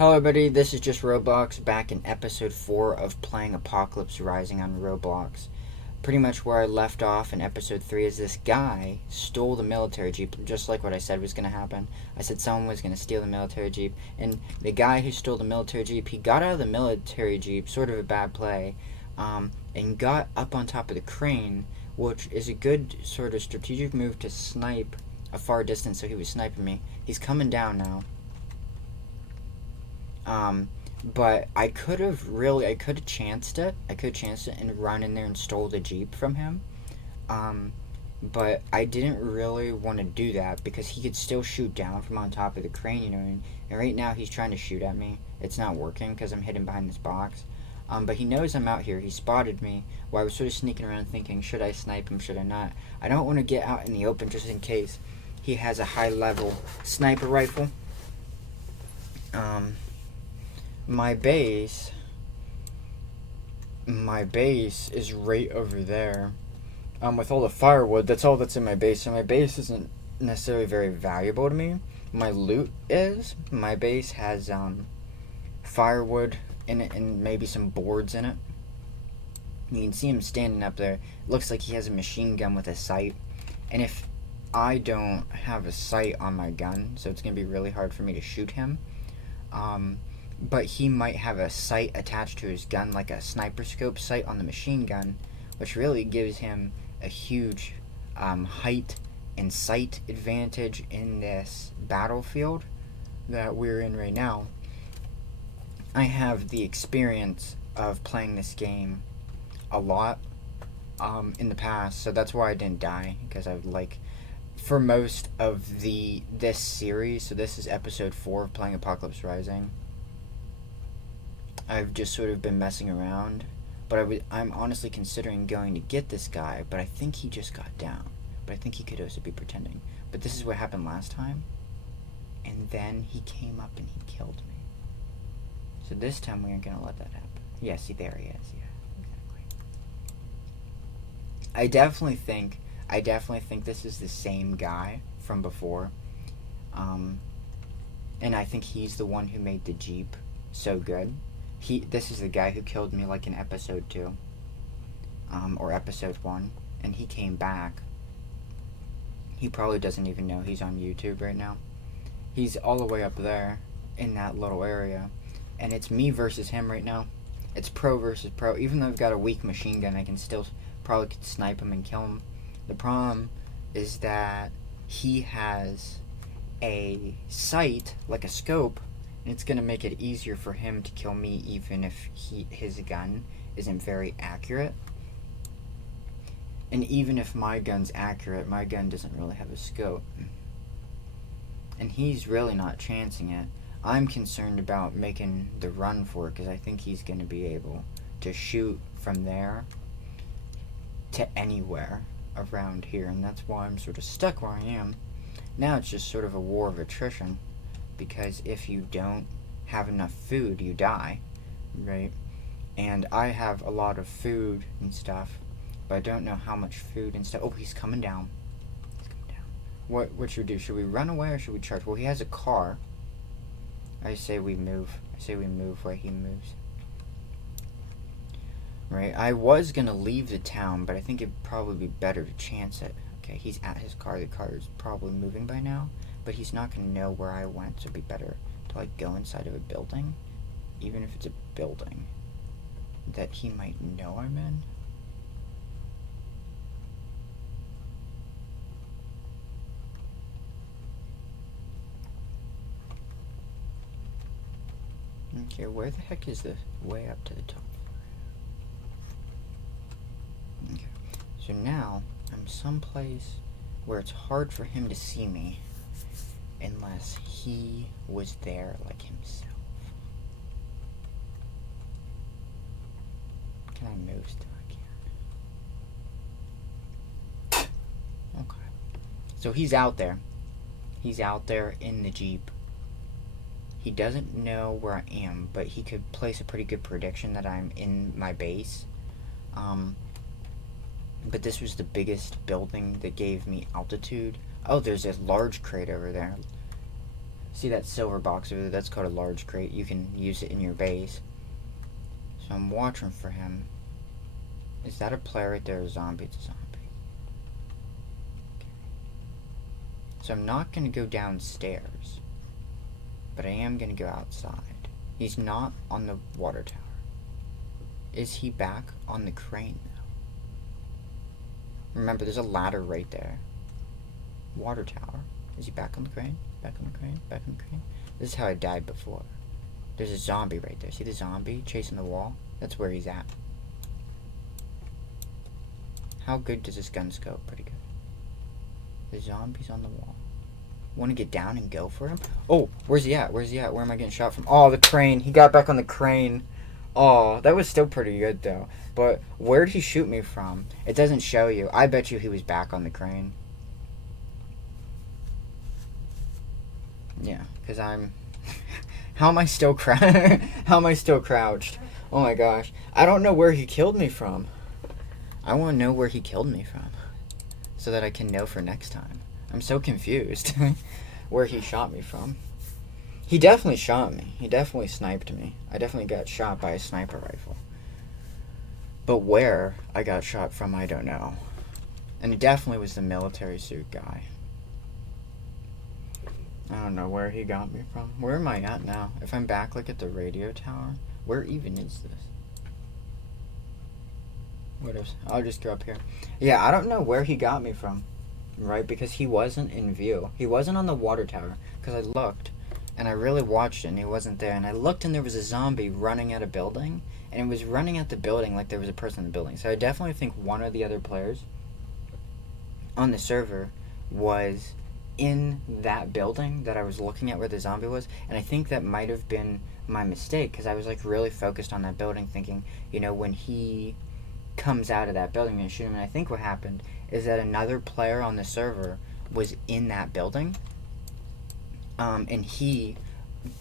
Hello everybody, this is just Roblox back in episode 4 of playing Apocalypse Rising on Roblox. Pretty much where I left off in episode 3 is this guy stole the military jeep, just like what I said was going to happen. I said someone was going to steal the military jeep, and the guy who stole the military jeep, he got out of the military jeep, sort of a bad play, and got up on top of the crane, which is a good sort of strategic move to snipe a far distance, so he was sniping me. He's coming down now. But I could have chanced it. And run in there and stole the Jeep from him. But I didn't really want to do that because he could still shoot down from on top of the crane, you know. And right now he's trying to shoot at me. It's not working because I'm hidden behind this box. But he knows I'm out here. He spotted me while I was sort of sneaking around thinking, should I snipe him, should I not? I don't want to get out in the open just in case he has a high-level sniper rifle. My base is right over there. With all the firewood, that's all that's in my base. So my base isn't necessarily very valuable to me. My loot is. My base has firewood in it and maybe some boards in it. You can see him standing up there. It looks like he has a machine gun with a sight. And if I don't have a sight on my gun, so it's going to be really hard for me to shoot him. But he might have a sight attached to his gun, like a sniper scope sight on the machine gun, which really gives him a huge height and sight advantage in this battlefield that we're in right now. I have the experience of playing this game a lot in the past, so that's why I didn't die, because I for most of this series, so this is episode 4 of playing Apocalypse Rising, I've just sort of been messing around, but I'm honestly considering going to get this guy, but I think he just got down. But I think he could also be pretending. But this is what happened last time, and then he came up and he killed me. So this time we aren't going to let that happen. Yeah, see, there he is. Yeah, exactly. I definitely think this is the same guy from before. And I think he's the one who made the Jeep so good. This is the guy who killed me like in episode 2, or episode 1, and he came back. He probably doesn't even know he's on YouTube right now. He's all the way up there in that little area, and it's me versus him right now. It's pro versus pro. Even though I've got a weak machine gun, I can still probably could snipe him and kill him. The problem is that he has a sight, like a scope, and it's going to make it easier for him to kill me even if his gun isn't very accurate. And even if my gun's accurate, my gun doesn't really have a scope. And he's really not chancing it. I'm concerned about making the run for it because I think he's going to be able to shoot from there to anywhere around here. And that's why I'm sort of stuck where I am. Now it's just sort of a war of attrition. Because if you don't have enough food, you die, right? And I have a lot of food and stuff, but I don't know how much food and stuff. Oh, he's coming down. He's coming down. What should we do? Should we run away or should we charge? Well, he has a car. I say we move. I say we move where he moves. Right? I was going to leave the town, but I think it'd probably be better to chance it. Okay, he's at his car. The car is probably moving by now. But he's not going to know where I went, so it'd be better to go inside of a building, even if it's a building that he might know I'm in. Okay, where the heck is the way up to the top? Okay, so now I'm someplace where it's hard for him to see me. Unless he was there like himself. Can I move still? I can. Okay. So he's out there. He's out there in the Jeep. He doesn't know where I am, but he could place a pretty good prediction that I'm in my base. But this was the biggest building that gave me altitude. Oh, there's a large crate over there. See that silver box over there? That's called a large crate. You can use it in your base. So I'm watching for him. Is that a player right there? A zombie? It's a zombie. Okay. So I'm not going to go downstairs. But I am going to go outside. He's not on the water tower. Is he back on the crane, though? Remember, there's a ladder right there. Water tower. Is he back on the crane? Back on the crane? Back on the crane? This is how I died before. There's a zombie right there. See the zombie chasing the wall? That's where he's at. How good does this gun scope? Pretty good. The zombie's on the wall. Want to get down and go for him? Oh, where's he at? Where's he at? Where am I getting shot from? Oh, the crane. He got back on the crane. Oh, that was still pretty good, though. But where did he shoot me from? It doesn't show you. I bet you he was back on the crane. Yeah, because I'm... How am I still How am I still crouched? Oh my gosh. I don't know where he killed me from. I want to know where he killed me from. So that I can know for next time. I'm so confused. Where he shot me from. He definitely shot me. He definitely sniped me. I definitely got shot by a sniper rifle. But where I got shot from, I don't know. And it definitely was the military suit guy. I don't know where he got me from. Where am I at now? If I'm back, like, at the radio tower, where even is this? What is? I'll just go up here. Yeah, I don't know where he got me from, right? Because he wasn't in view. He wasn't on the water tower. Because I looked, and I really watched it, and he wasn't there. And I looked, and there was a zombie running at a building, and it was running at the building like there was a person in the building. So I definitely think one of the other players on the server was in that building that I was looking at where the zombie was, and I think that might have been my mistake, because I was, like, really focused on that building, thinking, you know, when he comes out of that building, I'm gonna shoot him. And I think what happened is that another player on the server was in that building, and he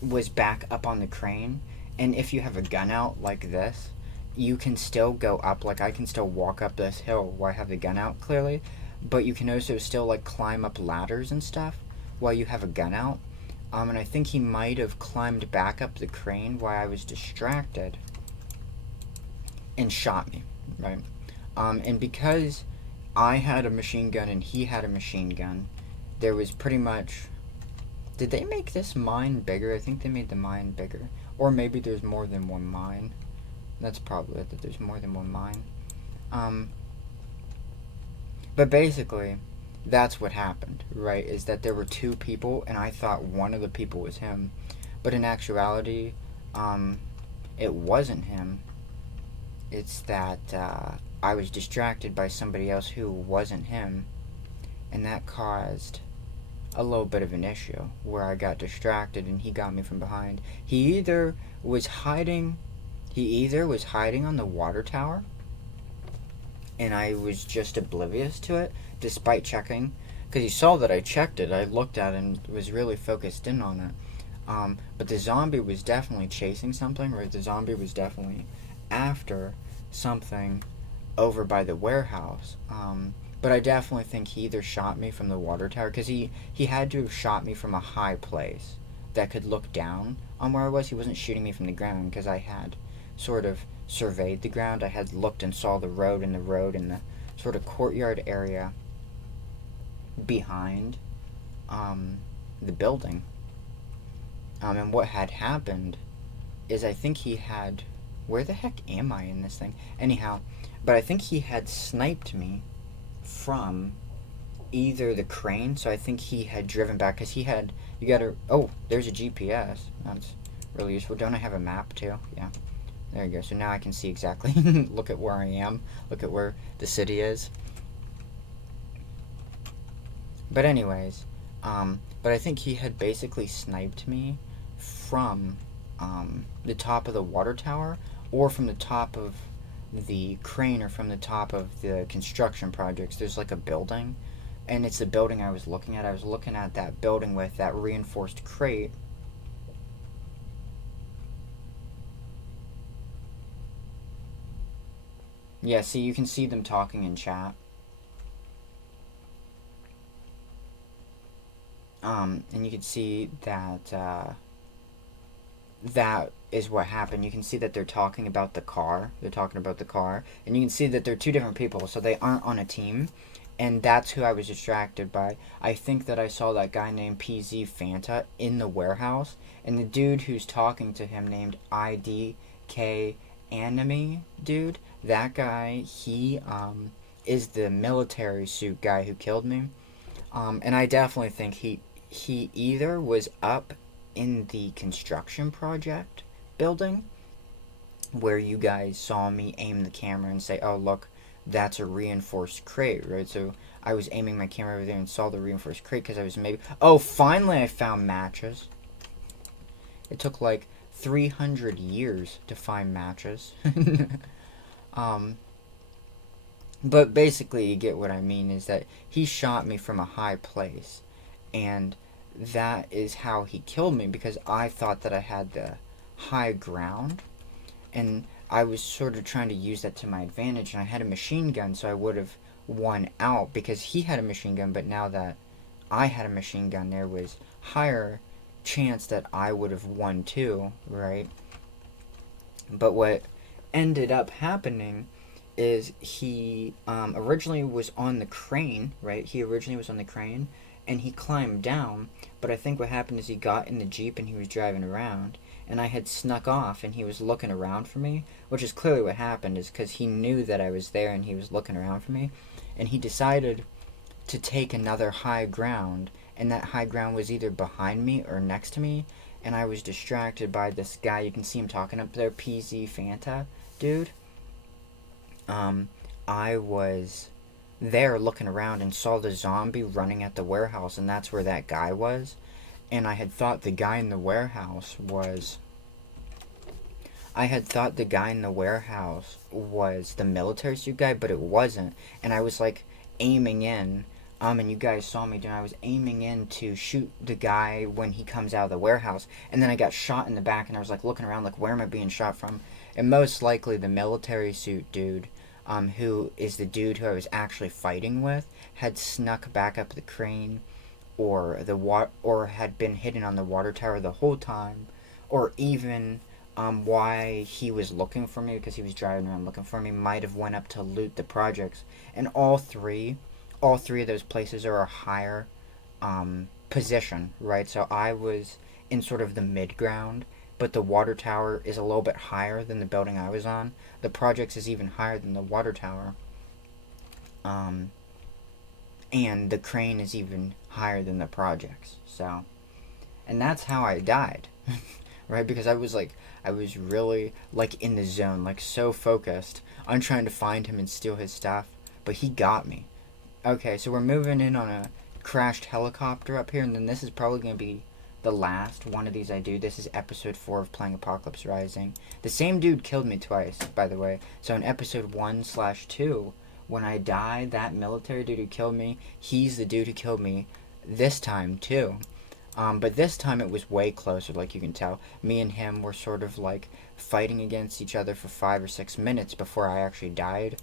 was back up on the crane. And if you have a gun out like this, you can still go up. Like, I can still walk up this hill while I have the gun out, clearly, but you can also still, like, climb up ladders and stuff while you have a gun out. And I think he might have climbed back up the crane while I was distracted and shot me, right? And because I had a machine gun and he had a machine gun, there was pretty much... Did they make this mine bigger? I think they made the mine bigger. Or maybe there's more than one mine. That's probably it, that there's more than one mine. But basically, that's what happened, right? Is that there were two people, and I thought one of the people was him. But in actuality, it wasn't him. It's that I was distracted by somebody else who wasn't him. And that caused a little bit of an issue, where I got distracted and he got me from behind. He either was hiding on the water tower, and I was just oblivious to it, despite checking, because he saw that I checked it. I looked at it and was really focused in on it. But the zombie was definitely chasing something, right? The zombie was definitely after something over by the warehouse. But I definitely think he either shot me from the water tower, because he had to have shot me from a high place that could look down on where I was. He wasn't shooting me from the ground, because I had sort of surveyed the ground. I had looked and saw the road and the sort of courtyard area behind the building. And what had happened is, I think he had... Where the heck am I in this thing? Anyhow, but I think he had sniped me from either the crane, so I think he had driven back, because he had... You gotta... Oh, there's a GPS. That's really useful. Don't I have a map, too? Yeah. There you go. So now I can see exactly... Look at where I am. Look at where the city is. But anyways, but I think he had basically sniped me from the top of the water tower, or from the top of the crane, or from the top of the construction projects. There's like a building, and it's the building I was looking at. I was looking at that building with that reinforced crate. Yeah, see, you can see them talking in chat. And you can see that that is what happened. You can see that they're talking about the car. They're talking about the car. And you can see that they're two different people, so they aren't on a team. And that's who I was distracted by. I think that I saw that guy named PZ Fanta in the warehouse. And the dude who's talking to him named IDK Anime dude, that guy, he is the military suit guy who killed me. And I definitely think he either was up in the construction project building where you guys saw me aim the camera and say, oh, look, that's a reinforced crate, right? So I was aiming my camera over there and saw the reinforced crate because I was maybe... Oh, finally I found matches. It took like 300 years to find matches. But basically, you get what I mean, is that he shot me from a high place. And that is how he killed me, because I thought that I had the high ground. And I was sort of trying to use that to my advantage. And I had a machine gun, so I would have won out, because he had a machine gun. But now that I had a machine gun, there was higher chance that I would have won too, right? But what ended up happening is he originally was on the crane, right? He originally was on the crane, and he climbed down. But I think what happened is he got in the Jeep and he was driving around, and I had snuck off, and he was looking around for me, which is clearly what happened, is because he knew that I was there and he was looking around for me, and he decided to take another high ground, and that high ground was either behind me or next to me, and I was distracted by this guy. You can see him talking up there, PZ Fanta dude. I was there looking around and saw the zombie running at the warehouse, and that's where that guy was. And I had thought the guy in the warehouse was... I had thought the guy in the warehouse was the military suit guy, but it wasn't. And I was like aiming in, and you guys saw me doing, I was aiming in to shoot the guy when he comes out of the warehouse. And then I got shot in the back, and I was like looking around like, where am I being shot from? And most likely the military suit dude, who is the dude who I was actually fighting with, had snuck back up the crane, or or had been hidden on the water tower the whole time, or even why he was looking for me, because he was driving around looking for me, might have went up to loot the projects. And all three of those places are a higher position, right? So I was in sort of the mid ground, but the water tower is a little bit higher than the building I was on. The projects is even higher than the water tower. And the crane is even higher than the projects. So, and that's how I died, right? Because I was really like in the zone, like so focused on trying to find him and steal his stuff, but he got me. Okay, so we're moving in on a crashed helicopter up here, and then this is probably going to be the last one of these I do. This is episode 4 of playing Apocalypse Rising. The same dude killed me twice, by the way. So in episode 1/2, when I died, that military dude who killed me, he's the dude who killed me this time too. But this time it was way closer, like you can tell. Me and him were sort of like fighting against each other for 5 or 6 minutes before I actually died.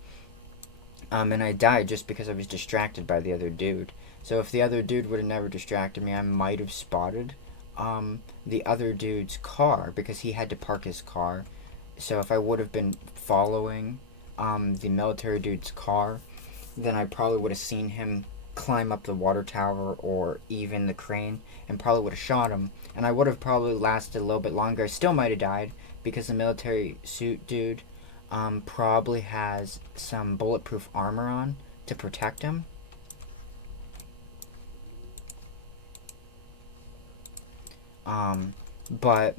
And I died just because I was distracted by the other dude. So if the other dude would have never distracted me, I might have spotted the other dude's car, because he had to park his car. So if I would have been following the military dude's car, then I probably would have seen him climb up the water tower or even the crane, and probably would have shot him. And I would have probably lasted a little bit longer. I still might have died, because the military suit dude probably has some bulletproof armor on to protect him. But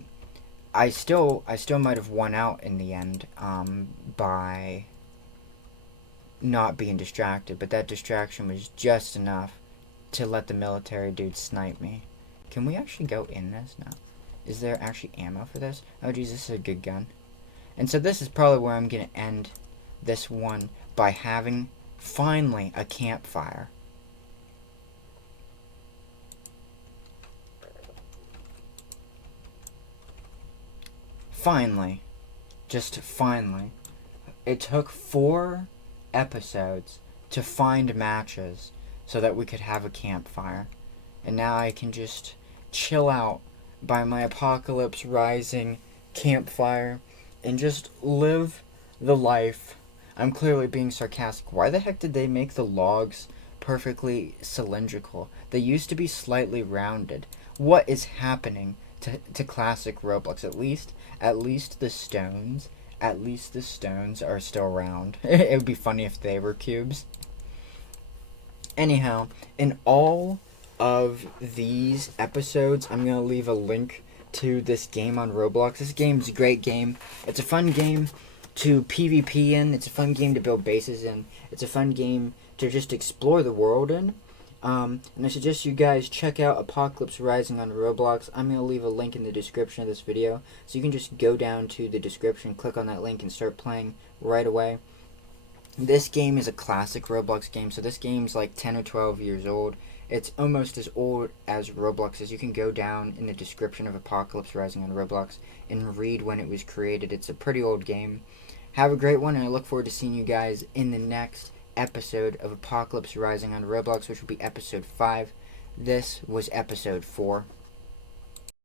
I still might have won out in the end by not being distracted, but that distraction was just enough to let the military dude snipe me. Can we actually go in this now? Is there actually ammo for this? Oh geez, this is a good gun. And so this is probably where I'm going to end this one, by having finally a campfire. Finally. Just finally. It took 4 episodes to find matches so that we could have a campfire. and now I can just chill out by my Apocalypse Rising campfire and just live the life. I'm clearly being sarcastic. Why the heck did they make the logs perfectly cylindrical? They used to be slightly rounded. What is happening to classic Roblox? At least the stones. At least the stones are still round. It would be funny if they were cubes. Anyhow, in all of these episodes, I'm going to leave a link to this game on Roblox. This game's a great game. It's a fun game to PvP in. It's a fun game to build bases in. It's a fun game to just explore the world in. And I suggest you guys check out Apocalypse Rising on Roblox. I'm going to leave a link in the description of this video, so you can just go down to the description, click on that link, and start playing right away. This game is a classic Roblox game, so this game's like 10 or 12 years old. It's almost as old as Roblox is. You can go down in the description of Apocalypse Rising on Roblox and read when it was created. It's a pretty old game. Have a great one, and I look forward to seeing you guys in the next episode of Apocalypse Rising on Roblox, which will be episode 5. This was episode 4.